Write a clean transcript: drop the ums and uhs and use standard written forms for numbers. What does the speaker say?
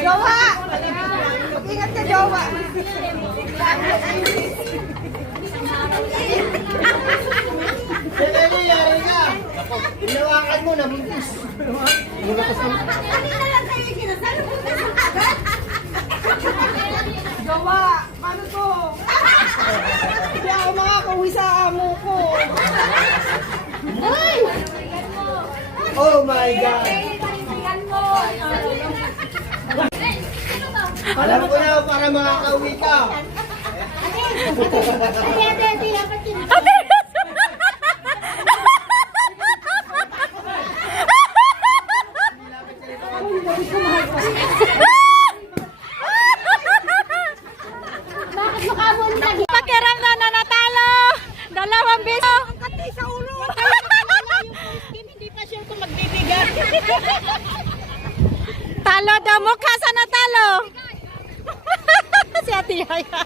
Jowa! Ingat ka, Jowa! Dali, yari ka! Hinawakan mo, nabuntis. Kanina lang kayo kinasal, buntis ang agad! Jowa! Paano to? Hindi ako makakauwi sa amo ko. Ay! Oh my God! Alam ko na para makakauwi ka. Pakiramdam na natalo! 2 beso! Ang kati sa ulo! Hindi pa sure kung magbibigay. Talo daw mukha sa natalo! Si Ate Yaya.